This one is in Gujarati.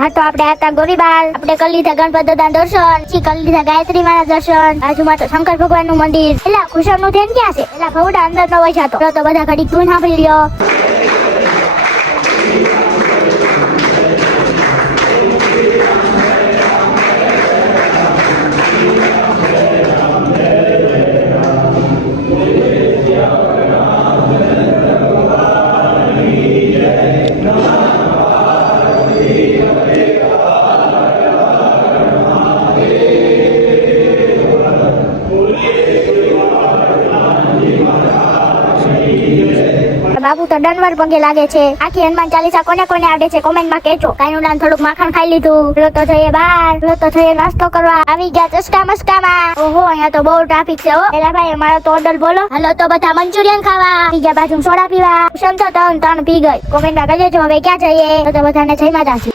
હા, તો આપણે હતા ગોરીબાલ. આપણે કરી લીધા ગણપત દર્શન. પછી કરી લીધા ગાયત્રી માના દર્શન. બાજુમાં તો શંકર ભગવાનનું મંદિર. એટલે ખુશામનું ધ્યાન ક્યાં છે? એટલે ભવડા અંદર નો હોય જતો તો બધા ઘડી ધૂન સાંભળી લ્યો. બાબુ તો ડનવર પગે લાગે છે. આખી હનુમાન ચાલીસા કોને કોને આવડે છે કોમેન્ટમાં કહેજો. કાઈનું દાન થોડુંક માખણ ખાઈ લીધું. પેલો તો જઈએ બહાર. પેલો તો જઈએ નાસ્તો કરવા. આવી ગયા ચસકા મસ્કામાં. ઓહો, અહીંયા તો બહુ ટ્રાફિક છે હો. એલા ભાઈ મારો તો ઓર્ડર બોલો. હાલો તો બધા મંચુરિયન ખાવા. બીજા બાજુ સોડા પીવા. સમજો ત્રણ ત્રણ પી ગઈ. કોમેન્ટમાં કહેજો હવે ક્યાં જઈએ. તો બધાને જય માતાજી.